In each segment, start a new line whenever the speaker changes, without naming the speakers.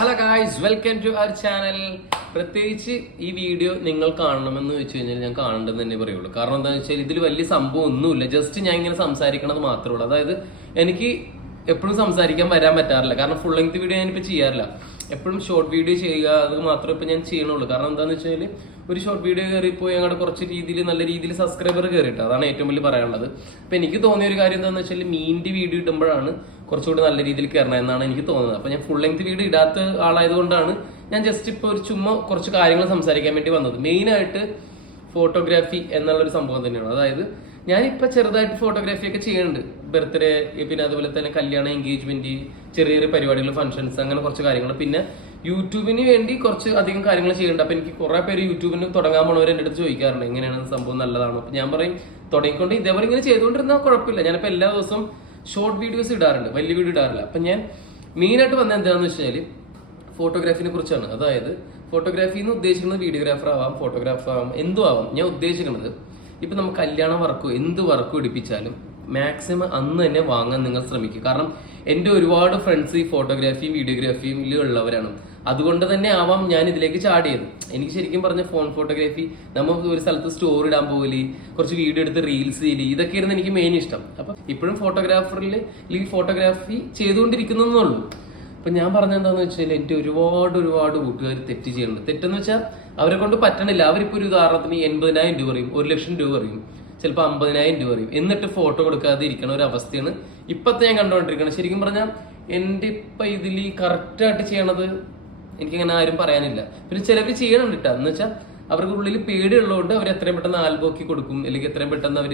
Hello guys welcome to our channel പ്രത്യേകിച്ച് ഈ video നിങ്ങൾ കാണണമെന്ന് വെച്ച് കഴിഞ്ഞാൽ ഞാൻ കാണണ്ടെന്ന് തന്നെ പറയുള്ളൂ. കാരണം എന്താണെന്ന് വെച്ചാൽ ഇതിൽ വലിയ സംഭവം ഒന്നുമില്ല. ജസ്റ്റ് ഞാൻ ഇങ്ങനെ സംസാരിക്കണത് മാത്രമേ ഉള്ളൂ. അതായത് എനിക്ക് എപ്പോഴും സംസാരിക്കാൻ വരാൻ പറ്റാറില്ല. കാരണം ഫുൾ ലെങ്ത് വീഡിയോ ഞാനിപ്പോൾ ചെയ്യാറില്ല. എപ്പോഴും ഷോർട്ട് വീഡിയോ ചെയ്യുക അത് മാത്രമേ ഇപ്പം ഞാൻ ചെയ്യണുള്ളൂ. കാരണം എന്താണെന്ന് വെച്ചാൽ ഒരു ഷോർട്ട് വീഡിയോ കയറിപ്പോയി ഞങ്ങളുടെ കുറച്ച് രീതിയിൽ നല്ല രീതിയിൽ സബ്സ്ക്രൈബർ കയറിയിട്ട് അതാണ് ഏറ്റവും വലിയ പറയാനുള്ളത്. അപ്പം എനിക്ക് തോന്നിയ ഒരു കാര്യം എന്താണെന്ന് വെച്ചാൽ മീന്റെ വീഡിയോ ഇടുമ്പോഴാണ് കുറച്ചുകൂടി നല്ല രീതിയിൽ കയറണം എന്നാണ് എനിക്ക് തോന്നുന്നത്. അപ്പം ഞാൻ ഫുൾ ലെങ്ത് വീഡിയോ ഇടാത്ത ആളായതുകൊണ്ടാണ് ഞാൻ ജസ്റ്റ് ഇപ്പോൾ ഒരു ചുമ്മാ കുറച്ച് കാര്യങ്ങൾ സംസാരിക്കാൻ വേണ്ടി വന്നത്. മെയിനായിട്ട് ഫോട്ടോഗ്രാഫി എന്നുള്ളൊരു സംഭവം തന്നെയാണ്. അതായത് ഞാനിപ്പോൾ ചെറുതായിട്ട് ഫോട്ടോഗ്രാഫി ഒക്കെ ചെയ്യുന്നുണ്ട് ബർത്ത്ഡേ പിന്നെ അതുപോലെ തന്നെ കല്യാണം എൻഗേജ്മെന്റ് ചെറിയ ചെറിയ പരിപാടികൾ ഫംഗ്ഷൻസ് അങ്ങനെ കുറച്ച് കാര്യങ്ങൾ. പിന്നെ യൂട്യൂബിന് വേണ്ടി കുറച്ച് അധികം കാര്യങ്ങൾ ചെയ്യുന്നുണ്ട്. അപ്പൊ എനിക്ക് കുറേ പേര് യൂട്യൂബിന് തുടങ്ങാൻ പോണവർ എന്റെ അടുത്ത് ചോദിക്കാറുണ്ട് എങ്ങനെയാണ് സംഭവം നല്ലതാണോ? അപ്പൊ ഞാൻ പറയും തുടങ്ങിക്കൊണ്ട് ഇതേപോലെ ഇങ്ങനെ ചെയ്തുകൊണ്ടിരുന്നാൽ കുഴപ്പമില്ല. ഞാനിപ്പോൾ എല്ലാ ദിവസവും ഷോർട്ട് വീഡിയോസ് ഇടാറുണ്ട് വലിയ വീഡിയോ ഇടാറില്ല. അപ്പം ഞാൻ മെയിനായിട്ട് വന്നത് എന്താണെന്ന് വെച്ചാൽ ഫോട്ടോഗ്രാഫിനെ കുറിച്ചാണ്. അതായത് ഫോട്ടോഗ്രാഫി എന്ന് ഉദ്ദേശിക്കുന്നത് വീഡിയോഗ്രാഫർ ആവാം ഫോട്ടോഗ്രാഫർ ആവാം എന്തും ആവാം. ഞാൻ ഉദ്ദേശിക്കുന്നത് ഇപ്പൊ നമുക്ക് കല്യാണ വർക്കോ എന്ത് വർക്കോ എടുപ്പിച്ചാലും മാക്സിമം അന്ന് തന്നെ വാങ്ങാൻ നിങ്ങൾ ശ്രമിക്കുക കാരണം എന്റെ ഒരുപാട് ഫ്രണ്ട്സ് ഈ ഫോട്ടോഗ്രാഫിയും വീഡിയോഗ്രാഫിയും ഉള്ളവരാണ്. അതുകൊണ്ട് തന്നെ ആവാം ഞാൻ ഇതിലേക്ക് ചാടിയത്. എനിക്ക് ശരിക്കും പറഞ്ഞ ഫോൺ ഫോട്ടോഗ്രാഫി നമ്മൾ ഒരു സ്ഥലത്ത് സ്റ്റോറി ഇടാൻ പോകൽ കുറച്ച് വീഡിയോ എടുത്ത് റീൽസ് ചെയ്യൽ ഇതൊക്കെയായിരുന്നു എനിക്ക് മെയിൻ ഇഷ്ടം. അപ്പൊ ഇപ്പോഴും ഫോട്ടോഗ്രാഫറിൽ ഈ ഫോട്ടോഗ്രാഫി ചെയ്തുകൊണ്ടിരിക്കുന്നുള്ളൂ അപ്പൊ ഞാൻ പറഞ്ഞ എന്താന്ന് വെച്ചാൽ എന്റെ ഒരുപാട് ഒരുപാട് കൂട്ടുകാർ തെറ്റ് ചെയ്യുന്നുണ്ട്. തെറ്റെന്ന് വെച്ചാൽ അവരെ കൊണ്ട് പറ്റണില്ല. അവരിപ്പോ ഒരു ഉദാഹരണത്തിന് എൺപതിനായിരം രൂപ പറയും ഒരു ലക്ഷം രൂപ പറയും ചിലപ്പോൾ അമ്പതിനായിരം രൂപ പറയും. എന്നിട്ട് ഫോട്ടോ കൊടുക്കാതെ ഇരിക്കണ ഒരു അവസ്ഥയാണ് ഇപ്പത്തെ ഞാൻ കണ്ടുകൊണ്ടിരിക്കുന്നത് ശരിക്കും പറഞ്ഞാൽ എന്റെ ഇപ്പൊ ഇതിൽ കറക്റ്റായിട്ട് ചെയ്യണത് എനിക്കങ്ങനെ ആരും പറയാനില്ല. പിന്നെ ചിലവർ ചെയ്യണുണ്ട് കേട്ടോ എന്ന് വെച്ചാൽ അവർക്ക് ഉള്ളിൽ പേടിയുള്ളതുകൊണ്ട് അവർ എത്രയും പെട്ടെന്ന് ആൽബോക്കി കൊടുക്കും. അല്ലെങ്കിൽ എത്രയും പെട്ടെന്ന് അവർ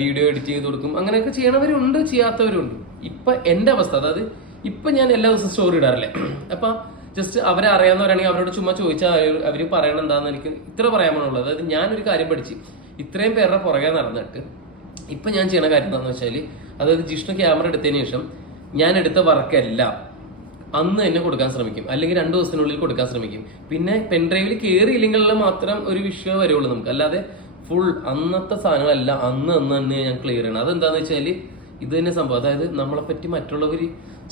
വീഡിയോ എഡിറ്റ് ചെയ്ത് കൊടുക്കും. അങ്ങനെയൊക്കെ ചെയ്യണവരുണ്ട് ചെയ്യാത്തവരുണ്ട്. ഇപ്പൊ എന്റെ അവസ്ഥ അതായത് ഇപ്പൊ ഞാൻ എല്ലാ ദിവസവും സ്റ്റോറി ഇടാറില്ലേ. അപ്പൊ ജസ്റ്റ് അവരെ അറിയാവുന്നവരാണെങ്കിൽ അവരോട് ചുമ്മാ ചോദിച്ചാൽ അവർ പറയണ എന്താന്ന് എനിക്ക് ഇത്ര പറയാമെന്നുള്ളത്. അതായത് ഞാനൊരു കാര്യം പഠിച്ച് ഇത്രയും പേരുടെ പുറകെ നടന്നിട്ട് ഇപ്പൊ ഞാൻ ചെയ്യണ കാര്യം എന്താണെന്ന് വെച്ചാൽ അതായത് ജിഷ്ണു ക്യാമറ എടുത്തതിന് ശേഷം ഞാൻ എടുത്ത വർക്കെല്ലാം അന്ന് തന്നെ കൊടുക്കാൻ ശ്രമിക്കും. അല്ലെങ്കിൽ രണ്ട് ദിവസത്തിനുള്ളിൽ കൊടുക്കാൻ ശ്രമിക്കും. പിന്നെ പെൻഡ്രൈവിൽ കയറിയില്ലെങ്കിൽ മാത്രം ഒരു വിഷയം വരുള്ളൂ നമുക്ക്. അല്ലാതെ ഫുൾ അന്നത്തെ സാധനങ്ങളല്ല അന്ന് അന്ന് തന്നെ ഞാൻ ക്ലിയർ ചെയ്യണം. അതെന്താന്ന് വെച്ചാൽ ഇത് തന്നെ സംഭവം. അതായത് നമ്മളെ പറ്റി മറ്റുള്ളവർ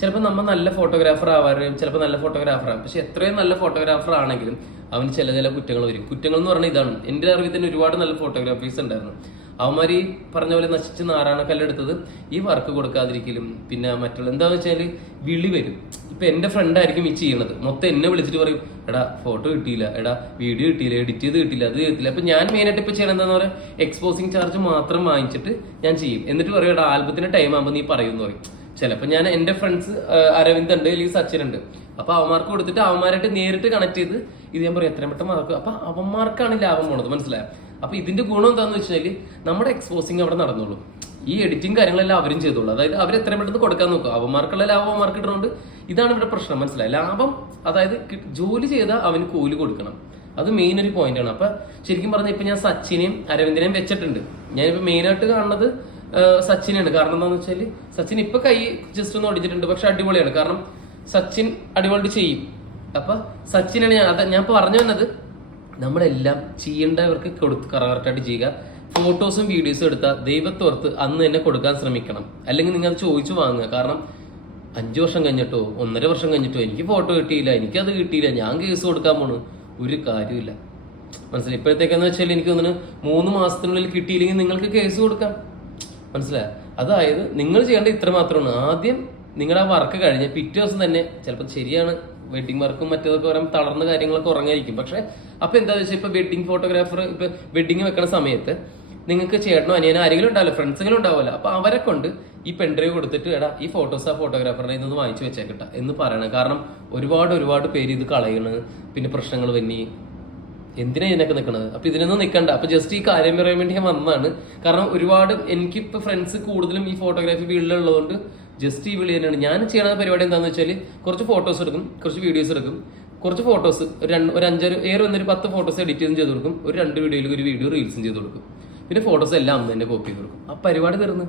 ചിലപ്പോൾ നമ്മൾ നല്ല ഫോട്ടോഗ്രാഫർ ആവാറും ചിലപ്പോൾ നല്ല ഫോട്ടോഗ്രാഫർ ആവും പക്ഷെ എത്രയും നല്ല ഫോട്ടോഗ്രാഫർ ആണെങ്കിലും അവന് ചില ചില കുറ്റങ്ങൾ വരും. കുറ്റങ്ങൾ എന്ന് പറഞ്ഞാൽ ഇതാണ്. എന്റെ അറിവിൽ തന്നെ ഒരുപാട് നല്ല ഫോട്ടോഗ്രാഫേഴ്സ് ഉണ്ടായിരുന്നു. അവന്മാർ ഈ പറഞ്ഞ പോലെ നശിച്ച് നാരായണക്കല്ലെടുത്തത് ഈ വർക്ക് കൊടുക്കാതിരിക്കലും പിന്നെ മറ്റുള്ള എന്താന്ന് വെച്ചാൽ വിളി വരും. ഇപ്പൊ എന്റെ ഫ്രണ്ട് ആയിരിക്കും ഈ ചെയ്യുന്നത് മൊത്തം എന്നെ വിളിച്ചിട്ട് പറയും എടാ ഫോട്ടോ കിട്ടിയില്ല. എടാ വീഡിയോ കിട്ടിയില്ല. എഡിറ്റ് ചെയ്ത് കിട്ടിയില്ല. അത് കിട്ടില്ല അപ്പൊ ഞാൻ മെയിനായിട്ട് ഇപ്പൊ ചെയ്യണം എന്താന്ന് പറയാ എക്സ്പോസിങ് ചാർജ് മാത്രം വാങ്ങിച്ചിട്ട് ഞാൻ ചെയ്യും. എന്നിട്ട് പറയും എടാ ആൽബത്തിന്റെ ടൈം ആകുമ്പോൾ നീ പറയുമെന്ന് പറയും. ചിലപ്പോൾ ഞാൻ എന്റെ ഫ്രണ്ട്സ് അരവിന്ദ് ഉണ്ട് അല്ലെങ്കിൽ സച്ചിൻ ഉണ്ട്. അപ്പൊ അവന്മാർക്ക് കൊടുത്തിട്ട് അവന്മാരായിട്ട് നേരിട്ട് കണക്ട് ചെയ്ത് ഇത് ഞാൻ പറയും എത്രയും പെട്ടെന്ന് മാർക്ക് അപ്പൊ അവന്മാർക്കാണ് ലാഭം പോണത് മനസ്സിലായോ? അപ്പൊ ഇതിന്റെ ഗുണം എന്താന്ന് വെച്ചാൽ നമ്മുടെ എക്സ്പോസിങ് അവിടെ നടന്നോളും ഈ എഡിറ്റിംഗ് കാര്യങ്ങളെല്ലാം അവരും ചെയ്തോളൂ. അതായത് അവർ എത്രയും പെട്ടെന്ന് കൊടുക്കാൻ നോക്കും അവന്മാർക്കുള്ള ലാഭം അവന്മാർക്ക് ഇടുന്നുണ്ട് ഇതാണ് ഇവിടെ പ്രശ്നം. മനസ്സിലായി? ലാഭം അതായത് ജോലി ചെയ്താൽ അവന് കൂലി കൊടുക്കണം. അത് മെയിൻ ഒരു പോയിന്റ് ആണ്. അപ്പൊ ശരിക്കും പറഞ്ഞാൽ ഇപ്പൊ ഞാൻ സച്ചിനെയും അരവിന്ദനെയും വെച്ചിട്ടുണ്ട്. ഞാനിപ്പോ മെയിൻ ആയിട്ട് കാണുന്നത് സച്ചിനെയാണ്. കാരണം എന്താണെന്ന് വെച്ചാൽ സച്ചിൻ ഇപ്പൊ കൈ ജസ്റ്റ് ഒന്ന് ഓടിച്ചിട്ടുണ്ട് പക്ഷെ അടിപൊളിയാണ്. കാരണം സച്ചിൻ അടിപൊളി ചെയ്യും. അപ്പൊ സച്ചിനാണ് ഞാൻ ഞാൻ പറഞ്ഞു വന്നത് നമ്മളെല്ലാം ചെയ്യേണ്ടവർക്ക് കൊടുത്ത് കറക്റ്റായിട്ട് ചെയ്യുക. ഫോട്ടോസും വീഡിയോസും എടുത്താൽ ദൈവത്തോർത്ത് അന്ന് തന്നെ കൊടുക്കാൻ ശ്രമിക്കണം. അല്ലെങ്കിൽ നിങ്ങൾ ചോദിച്ചു വാങ്ങുക. കാരണം അഞ്ച് വർഷം കഴിഞ്ഞിട്ടോ ഒന്നര വർഷം കഴിഞ്ഞിട്ടോ എനിക്ക് ഫോട്ടോ കിട്ടിയില്ല എനിക്കത് കിട്ടിയില്ല ഞാൻ കേസ് കൊടുക്കാൻ പോണു. ഒരു കാര്യമില്ല മനസ്സിലായി? ഇപ്പോഴത്തേക്കെന്ന് വെച്ചാൽ എനിക്ക് തോന്നുന്നു മൂന്ന് മാസത്തിനുള്ളിൽ കിട്ടിയില്ലെങ്കിൽ നിങ്ങൾക്ക് കേസ് കൊടുക്കാം. മനസ്സിലായ? അതായത് നിങ്ങൾ ചെയ്യേണ്ടത് ഇത്ര മാത്രമാണ് ആദ്യം നിങ്ങളുടെ വർക്ക് കഴിഞ്ഞ് പിറ്റേ ദിവസം തന്നെ ചിലപ്പോൾ ശരിയാണ് വെഡിങ് വർക്കും മറ്റേതൊക്കെ പറയുമ്പോൾ തളർന്ന കാര്യങ്ങളൊക്കെ ഉറങ്ങായിരിക്കും. പക്ഷെ അപ്പൊ എന്താ വെച്ചാൽ ഇപ്പൊ വെഡിങ് ഫോട്ടോഗ്രാഫർ ഇപ്പൊ വെഡിങ് വെക്കുന്ന സമയത്ത് നിങ്ങൾക്ക് ചേട്ടനോ അനിയനോ ആരെങ്കിലും ഉണ്ടാവില്ല ഫ്രണ്ട്സെങ്കിലും ഉണ്ടാവില്ല. അപ്പൊ അവരെ കൊണ്ട് ഈ പെൻഡ്രൈവ് കൊടുത്തിട്ട് എടാ ഈ ഫോട്ടോസ് ആ ഫോട്ടോഗ്രാഫറിനെ ഇതൊന്ന് വാങ്ങിച്ചു വെച്ചേക്കട്ട എന്ന് പറയണം. കാരണം ഒരുപാട് ഒരുപാട് പേര് ഇത് കളയണ് പിന്നെ പ്രശ്നങ്ങൾ വന്നി. എന്തിനാ ഇതിനൊക്കെ നിൽക്കുന്നത് അപ്പൊ ഇതിനൊന്നും നിൽക്കണ്ട അപ്പൊ ജസ്റ്റ് ഈ കാര്യം പറയാൻ വേണ്ടി ഞാൻ വന്നതാണ്. കാരണം ഒരുപാട് എനിക്കിപ്പോ ഫ്രണ്ട്സ് കൂടുതലും ഈ ഫോട്ടോഗ്രാഫി ഫീൽഡിലുള്ളതുകൊണ്ട് ജസ്റ്റ് ഈ വിളി തന്നെയാണ്. ഞാൻ ചെയ്യണ പരിപാടി എന്താണെന്ന് വെച്ചാൽ കുറച്ച് ഫോട്ടോസ് എടുക്കും കുറച്ച് വീഡിയോസ് എടുക്കും. കുറച്ച് ഫോട്ടോസ് ഒരു രണ്ട് ഒരു അഞ്ചൊരു ഏറെ വന്നൊരു പത്ത് ഫോട്ടോസ് എഡിറ്റ് ചെയ്തും ചെയ്ത് കൊടുക്കും. ഒരു രണ്ട് വീഡിയോയിൽ ഒരു വീഡിയോ റീൽസും ചെയ്ത് കൊടുക്കും. പിന്നെ ഫോട്ടോസ് എല്ലാം അന്ന് തന്നെ കോപ്പി ചെയ്ത് കൊടുക്കും. ആ പരിപാടി തീർന്ന്.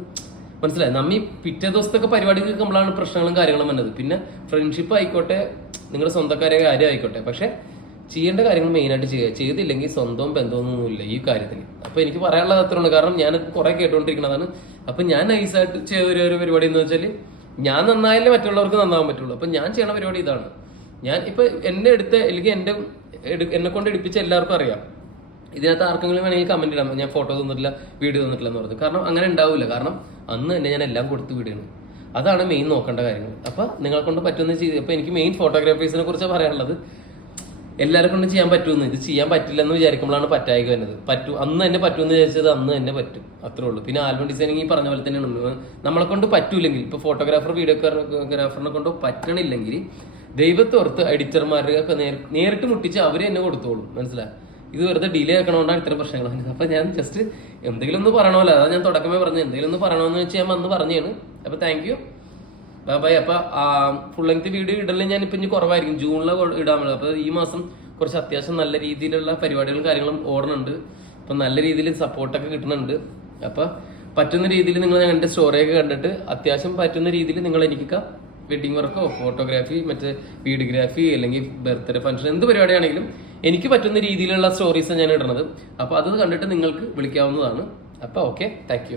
മനസ്സിലായി? നമ്മ ഈ പിറ്റേ ദിവസത്തൊക്കെ പരിപാടി നമ്മളാണ് പ്രശ്നങ്ങളും കാര്യങ്ങളും വന്നത്. പിന്നെ ഫ്രണ്ട്ഷിപ്പ് ആയിക്കോട്ടെ നിങ്ങളുടെ സ്വന്തക്കാരെ കാര്യം ആയിക്കോട്ടെ. പക്ഷെ ചെയ്യേണ്ട കാര്യങ്ങൾ മെയിനായിട്ട് ചെയ്യുക. ചെയ്തില്ലെങ്കിൽ സ്വന്തവും ബന്ധമൊന്നുമില്ല ഈ കാര്യത്തിൽ. അപ്പൊ എനിക്ക് പറയാനുള്ളത് അത്രയാണ് കാരണം ഞാൻ കുറെ കേട്ടുകൊണ്ടിരിക്കുന്നതാണ്. അപ്പൊ ഞാൻ നൈസായിട്ട് ചെയ്ത ഒരു ഒരു പരിപാടി എന്ന് വെച്ചാൽ ഞാൻ നന്നായാലേ മറ്റുള്ളവർക്ക് നന്നാവാൻ പറ്റുള്ളൂ. അപ്പൊ ഞാൻ ചെയ്യണ പരിപാടി ഇതാണ്. ഞാൻ ഇപ്പൊ എന്നെ എടുത്ത അല്ലെങ്കിൽ എടു- എന്നെ കൊണ്ട് എടുപ്പിച്ച എല്ലാവർക്കും അറിയാം. ഇതിനകത്ത് ആർക്കെങ്കിലും വേണമെങ്കിൽ കമന്റ് ഇടാം. ഞാൻ ഫോട്ടോ തന്നിട്ടില്ല വീഡിയോ തന്നിട്ടില്ല എന്ന് പറഞ്ഞു കാരണം അങ്ങനെ ഉണ്ടാവില്ല കാരണം അന്ന് തന്നെ ഞാൻ എല്ലാം കൊടുത്ത് വിടുകയാണ്. അതാണ് മെയിൻ നോക്കേണ്ട കാര്യങ്ങൾ. അപ്പൊ നിങ്ങളെ കൊണ്ട് പറ്റുന്ന ചെയ്ത് അപ്പൊ എനിക്ക് മെയിൻ ഫോട്ടോഗ്രാഫേഴ്സിനെ കുറിച്ച് പറയാനുള്ളത്. എല്ലാവരെ കൊണ്ട് ചെയ്യാൻ പറ്റുമെന്ന്. ഇത് ചെയ്യാൻ പറ്റില്ലെന്ന് വിചാരിക്കുമ്പോഴാണ് പറ്റായി വരുന്നത്. പറ്റൂ അന്ന് തന്നെ പറ്റുമെന്ന് വിചാരിച്ചത് അന്ന് തന്നെ പറ്റും. അത്രേ ഉള്ളൂ. പിന്നെ ആൽബം ഡിസൈനിങ് ഈ പറഞ്ഞ പോലെ തന്നെയാണ്. നമ്മളെ കൊണ്ട് പറ്റൂലെങ്കിൽ ഇപ്പൊ ഫോട്ടോഗ്രാഫർ വീഡിയോഗ്രാഫറിനെ കൊണ്ട് പറ്റണില്ലെങ്കിൽ ദൈവത്തോർത്ത് എഡിറ്റർമാരുടെ ഒക്കെ നേർ- നേരിട്ട് മുട്ടിച്ച് അവർ തന്നെ കൊടുത്തോളും. മനസ്സിലായി ഇത് വെറുതെ ഡിലേ ആക്കണോണ്ടാണ് ഇത്ര പ്രശ്നങ്ങൾ അപ്പൊ ഞാൻ ജസ്റ്റ് എന്തെങ്കിലും ഒന്ന് പറയണമല്ലോ. അതാ ഞാൻ തുടക്കമേ പറഞ്ഞു എന്തെങ്കിലും ഒന്ന് പറയണമെന്ന് വെച്ച് ഞാൻ വന്ന് പറഞ്ഞാണ് അപ്പൊ താങ്ക് യു ബൈ ബൈ അപ്പൊ ഫുൾ ലെങ്ത് വീഡിയോ ഇടലും ഞാൻ ഇപ്പൊ ഇനി കുറവായിരിക്കും. ജൂണിലെ ഇടാൻ പറ്റും അപ്പൊ ഈ മാസം കുറച്ച് അത്യാവശ്യം നല്ല രീതിയിലുള്ള പരിപാടികളും കാര്യങ്ങളും ഓടുന്നുണ്ട് അപ്പൊ നല്ല രീതിയിൽ സപ്പോർട്ടൊക്കെ കിട്ടുന്നുണ്ട്. അപ്പൊ പറ്റുന്ന രീതിയിൽ നിങ്ങൾ എന്റെ സ്റ്റോറിയൊക്കെ കണ്ടിട്ട് അത്യാവശ്യം പറ്റുന്ന രീതിയിൽ നിങ്ങൾ എനിക്ക് വെഡിങ് വർക്കോ ഫോട്ടോഗ്രാഫി മറ്റേ വീഡിയോഗ്രാഫി അല്ലെങ്കിൽ ബർത്ത്ഡേ ഫംഗ്ഷൻ എന്ത് പരിപാടിയാണെങ്കിലും എനിക്ക് പറ്റുന്ന രീതിയിലുള്ള സ്റ്റോറീസ് ഞാൻ ഇടുന്നത് അപ്പൊ അത് കണ്ടിട്ട് നിങ്ങൾക്ക് വിളിക്കാവുന്നതാണ്. അപ്പൊ ഓക്കെ താങ്ക്